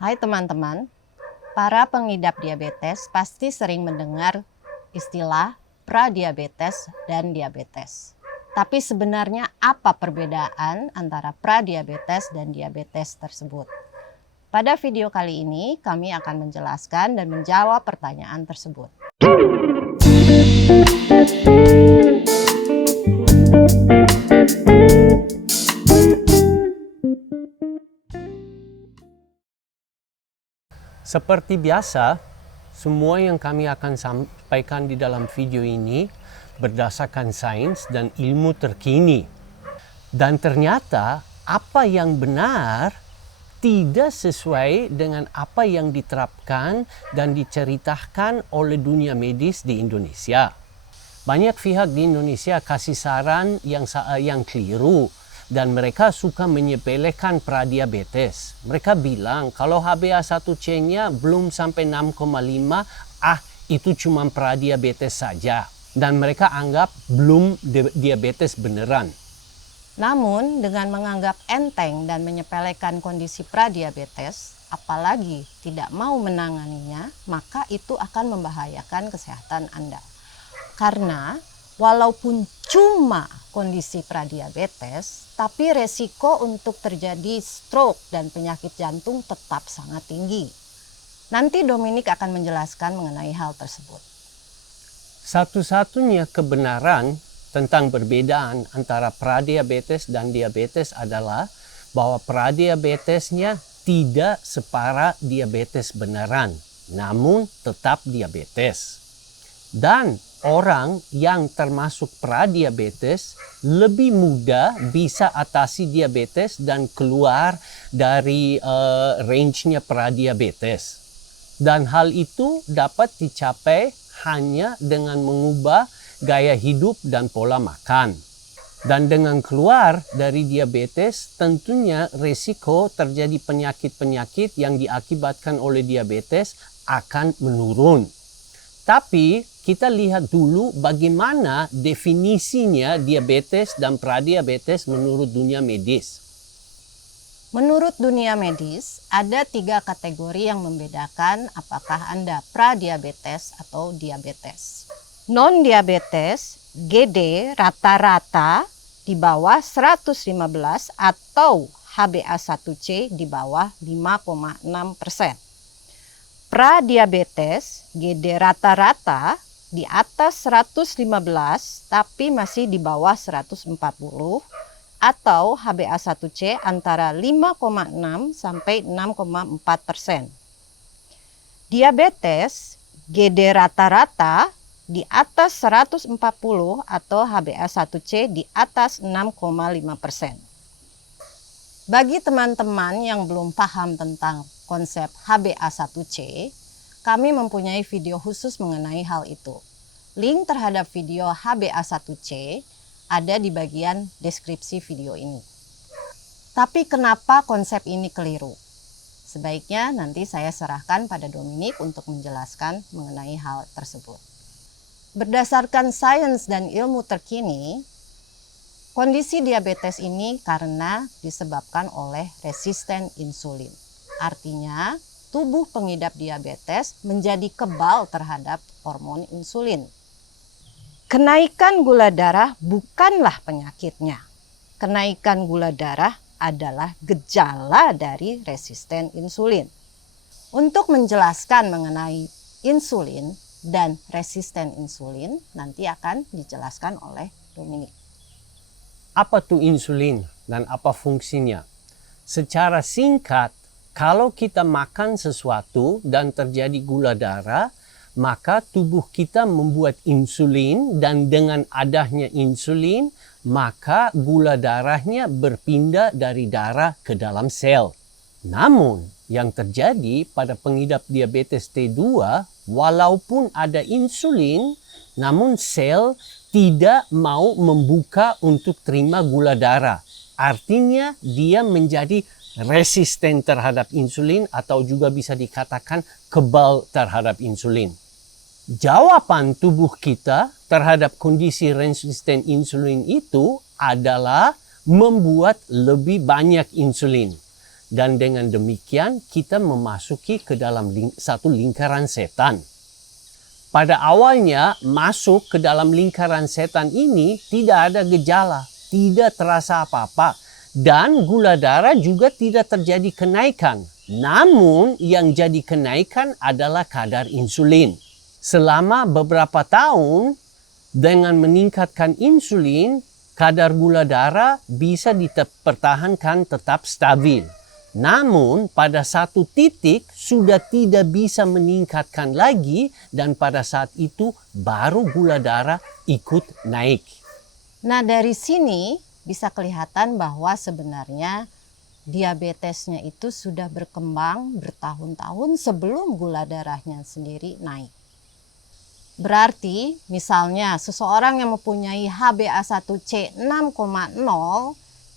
Hai teman-teman, para pengidap diabetes pasti sering mendengar istilah pradiabetes dan diabetes. Tapi sebenarnya apa perbedaan antara pradiabetes dan diabetes tersebut? Pada video kali ini kami akan menjelaskan dan menjawab pertanyaan tersebut. Seperti biasa, semua yang kami akan sampaikan di dalam video ini berdasarkan sains dan ilmu terkini. Dan ternyata apa yang benar tidak sesuai dengan apa yang diterapkan dan diceritakan oleh dunia medis di Indonesia. Banyak pihak di Indonesia kasih saran yang keliru. Dan mereka suka menyepelekan pradiabetes. Mereka bilang kalau HbA1c-nya belum sampai 6,5, itu cuma pradiabetes saja. Dan mereka anggap belum diabetes beneran. Namun dengan menganggap enteng dan menyepelekan kondisi pradiabetes, apalagi tidak mau menanganinya, maka itu akan membahayakan kesehatan Anda. Karena walaupun cuma kondisi pradiabetes, tapi resiko untuk terjadi stroke dan penyakit jantung tetap sangat tinggi. Nanti Dominik akan menjelaskan mengenai hal tersebut. Satu-satunya kebenaran tentang perbedaan antara pradiabetes dan diabetes adalah bahwa pradiabetesnya tidak separah diabetes beneran, namun tetap diabetes. Dan orang yang termasuk pradiabetes lebih mudah bisa atasi diabetes dan keluar dari range-nya pradiabetes. Dan hal itu dapat dicapai hanya dengan mengubah gaya hidup dan pola makan. Dan dengan keluar dari diabetes, tentunya risiko terjadi penyakit-penyakit yang diakibatkan oleh diabetes akan menurun. Tapi kita lihat dulu bagaimana definisinya diabetes dan pradiabetes menurut dunia medis. Menurut dunia medis, ada 3 kategori yang membedakan apakah Anda pradiabetes atau diabetes. Non-diabetes, GD rata-rata di bawah 115 atau HbA1c di bawah 5,6%. Pradiabetes, GD rata-rata di atas 115 tapi masih di bawah 140 atau HbA1c antara 5,6 sampai 6,4%. Diabetes, GD rata-rata di atas 140 atau HbA1c di atas 6,5%. Bagi teman-teman yang belum paham tentang konsep HbA1c, kami mempunyai video khusus mengenai hal itu. Link terhadap video HbA1c ada di bagian deskripsi video ini. Tapi kenapa konsep ini keliru? Sebaiknya nanti saya serahkan pada Dominik untuk menjelaskan mengenai hal tersebut. Berdasarkan sains dan ilmu terkini, kondisi diabetes ini karena disebabkan oleh resisten insulin. Artinya, tubuh pengidap diabetes menjadi kebal terhadap hormon insulin. Kenaikan gula darah bukanlah penyakitnya. Kenaikan gula darah adalah gejala dari resisten insulin. Untuk menjelaskan mengenai insulin dan resisten insulin, nanti akan dijelaskan oleh Dominik. Apa tuh insulin dan apa fungsinya? Secara singkat, kalau kita makan sesuatu dan terjadi gula darah, maka tubuh kita membuat insulin dan dengan adanya insulin, maka gula darahnya berpindah dari darah ke dalam sel. Namun, yang terjadi pada pengidap diabetes T2, walaupun ada insulin, namun sel tidak mau membuka untuk terima gula darah. Artinya dia menjadi resisten terhadap insulin atau juga bisa dikatakan kebal terhadap insulin. Jawaban tubuh kita terhadap kondisi resisten insulin itu adalah membuat lebih banyak insulin. Dan dengan demikian kita memasuki ke dalam satu lingkaran setan. Pada awalnya masuk ke dalam lingkaran setan ini tidak ada gejala, tidak terasa apa-apa. Dan gula darah juga tidak terjadi kenaikan. Namun yang jadi kenaikan adalah kadar insulin. Selama beberapa tahun dengan meningkatkan insulin, kadar gula darah bisa dipertahankan tetap stabil. Namun pada satu titik sudah tidak bisa meningkatkan lagi dan pada saat itu baru gula darah ikut naik. Nah, dari sini bisa kelihatan bahwa sebenarnya diabetesnya itu sudah berkembang bertahun-tahun sebelum gula darahnya sendiri naik. Berarti misalnya seseorang yang mempunyai HbA1c 6,0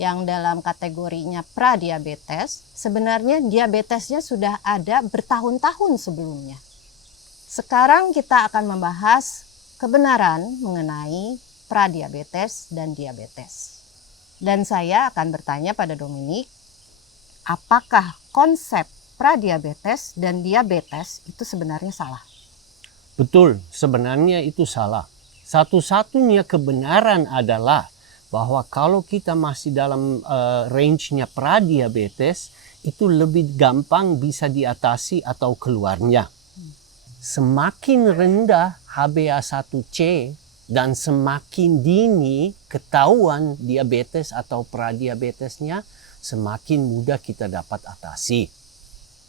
yang dalam kategorinya pradiabetes, sebenarnya diabetesnya sudah ada bertahun-tahun sebelumnya. Sekarang kita akan membahas kebenaran mengenai pradiabetes dan diabetes. Dan saya akan bertanya pada Dominik, apakah konsep pradiabetes dan diabetes itu sebenarnya salah? Betul, sebenarnya itu salah. Satu-satunya kebenaran adalah bahwa kalau kita masih dalam range-nya pradiabetes, itu lebih gampang bisa diatasi atau keluarnya. Semakin rendah HbA1c dan semakin dini ketahuan diabetes atau pradiabetesnya, semakin mudah kita dapat atasi.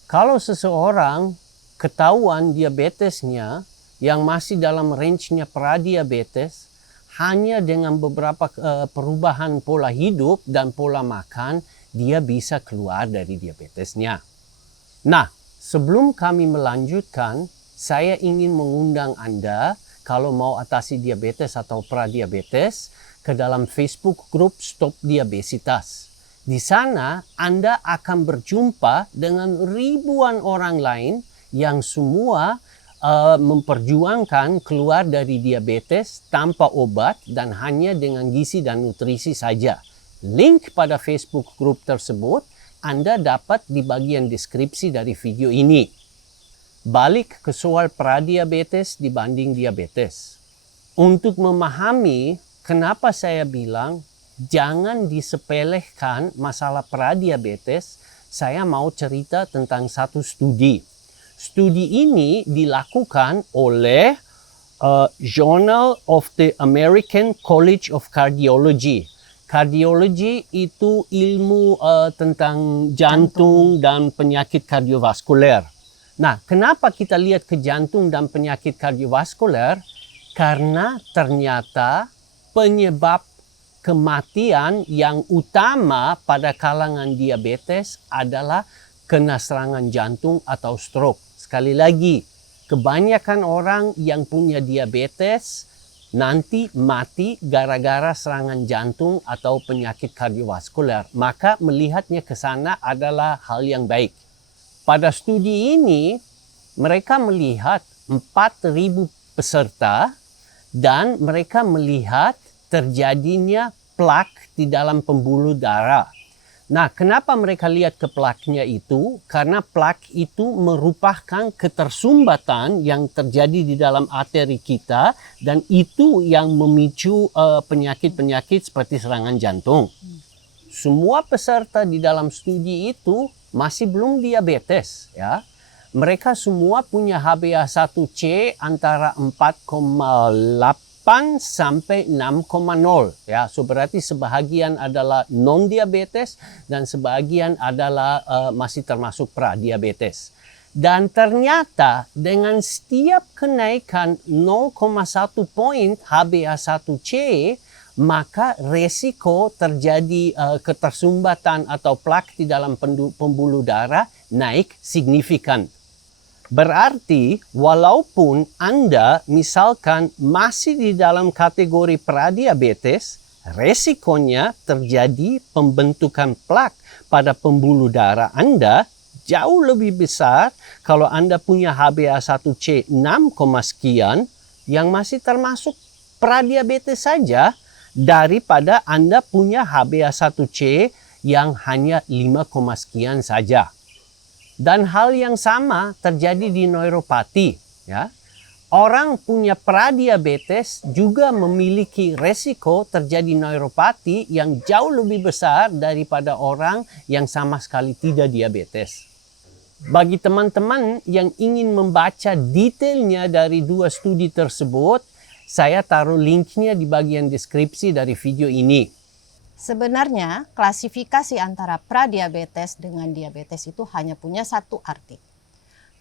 Kalau seseorang ketahuan diabetesnya yang masih dalam range-nya pradiabetes, hanya dengan beberapa perubahan pola hidup dan pola makan, dia bisa keluar dari diabetesnya. Nah, sebelum kami melanjutkan, saya ingin mengundang Anda kalau mau atasi diabetes atau pradiabetes ke dalam Facebook grup Stop Diabesitas. Di sana Anda akan berjumpa dengan ribuan orang lain yang semua memperjuangkan keluar dari diabetes tanpa obat dan hanya dengan gizi dan nutrisi saja. Link pada Facebook grup tersebut Anda dapat di bagian deskripsi dari video ini. Balik ke soal pradiabetes dibanding diabetes. Untuk memahami kenapa saya bilang jangan disepelekan masalah pradiabetes, saya mau cerita tentang satu studi. Studi ini dilakukan oleh Journal of the American College of Cardiology. Kardiologi itu ilmu tentang jantung dan penyakit kardiovaskuler. Nah, kenapa kita lihat ke jantung dan penyakit kardiovaskuler? Karena ternyata penyebab kematian yang utama pada kalangan diabetes adalah kena serangan jantung atau stroke. Sekali lagi, kebanyakan orang yang punya diabetes nanti mati gara-gara serangan jantung atau penyakit kardiovaskuler. Maka melihatnya ke sana adalah hal yang baik. Pada studi ini, mereka melihat 4.000 peserta dan mereka melihat terjadinya plak di dalam pembuluh darah. Nah, kenapa mereka lihat ke plaknya itu? Karena plak itu merupakan ketersumbatan yang terjadi di dalam arteri kita dan itu yang memicu penyakit-penyakit seperti serangan jantung. Semua peserta di dalam studi itu masih belum diabetes, ya. Mereka semua punya HbA1c antara 4,8 sampai 6,0 ya. So berarti sebahagian adalah non diabetes dan sebahagian adalah masih termasuk pradiabetes. Dan ternyata dengan setiap kenaikan 0,1 poin HbA1c, maka resiko terjadi ketersumbatan atau plak di dalam pembuluh darah naik signifikan. Berarti walaupun Anda misalkan masih di dalam kategori pradiabetes, resikonya terjadi pembentukan plak pada pembuluh darah Anda jauh lebih besar kalau Anda punya HbA1c 6, sekian yang masih termasuk pradiabetes saja daripada Anda punya HbA1c yang hanya 5, sekian saja. Dan hal yang sama terjadi di neuropati, ya. Orang punya pradiabetes juga memiliki resiko terjadi neuropati yang jauh lebih besar daripada orang yang sama sekali tidak diabetes. Bagi teman-teman yang ingin membaca detailnya dari 2 studi tersebut, saya taruh linknya di bagian deskripsi dari video ini. Sebenarnya klasifikasi antara pradiabetes dengan diabetes itu hanya punya satu arti.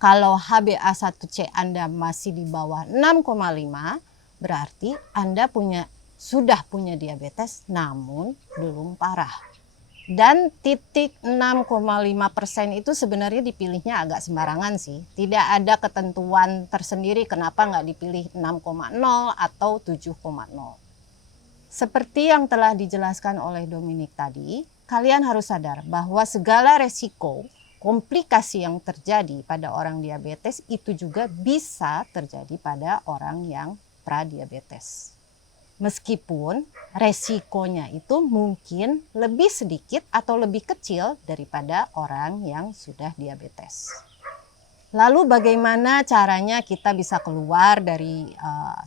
Kalau HbA1c Anda masih di bawah 6,5, berarti Anda sudah punya diabetes namun belum parah. Dan titik 6,5% itu sebenarnya dipilihnya agak sembarangan sih. Tidak ada ketentuan tersendiri kenapa nggak dipilih 6,0 atau 7,0. Seperti yang telah dijelaskan oleh Dominik tadi, kalian harus sadar bahwa segala resiko komplikasi yang terjadi pada orang diabetes itu juga bisa terjadi pada orang yang pradiabetes. Meskipun resikonya itu mungkin lebih sedikit atau lebih kecil daripada orang yang sudah diabetes. Lalu bagaimana caranya kita bisa keluar dari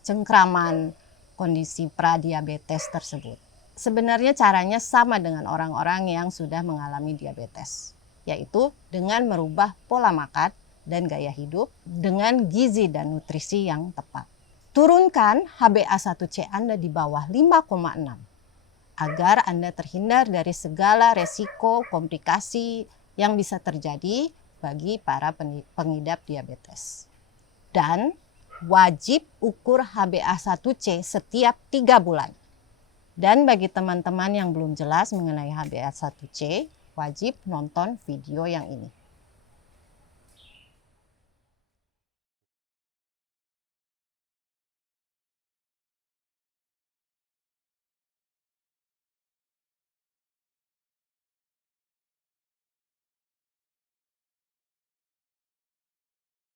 cengkraman kondisi pradiabetes tersebut? Sebenarnya caranya sama dengan orang-orang yang sudah mengalami diabetes, yaitu dengan merubah pola makan dan gaya hidup dengan gizi dan nutrisi yang tepat. Turunkan HbA1c Anda di bawah 5,6 agar Anda terhindar dari segala resiko komplikasi yang bisa terjadi bagi para pengidap diabetes. Dan wajib ukur HbA1c setiap 3 bulan. Dan bagi teman-teman yang belum jelas mengenai HbA1c, wajib nonton video yang ini.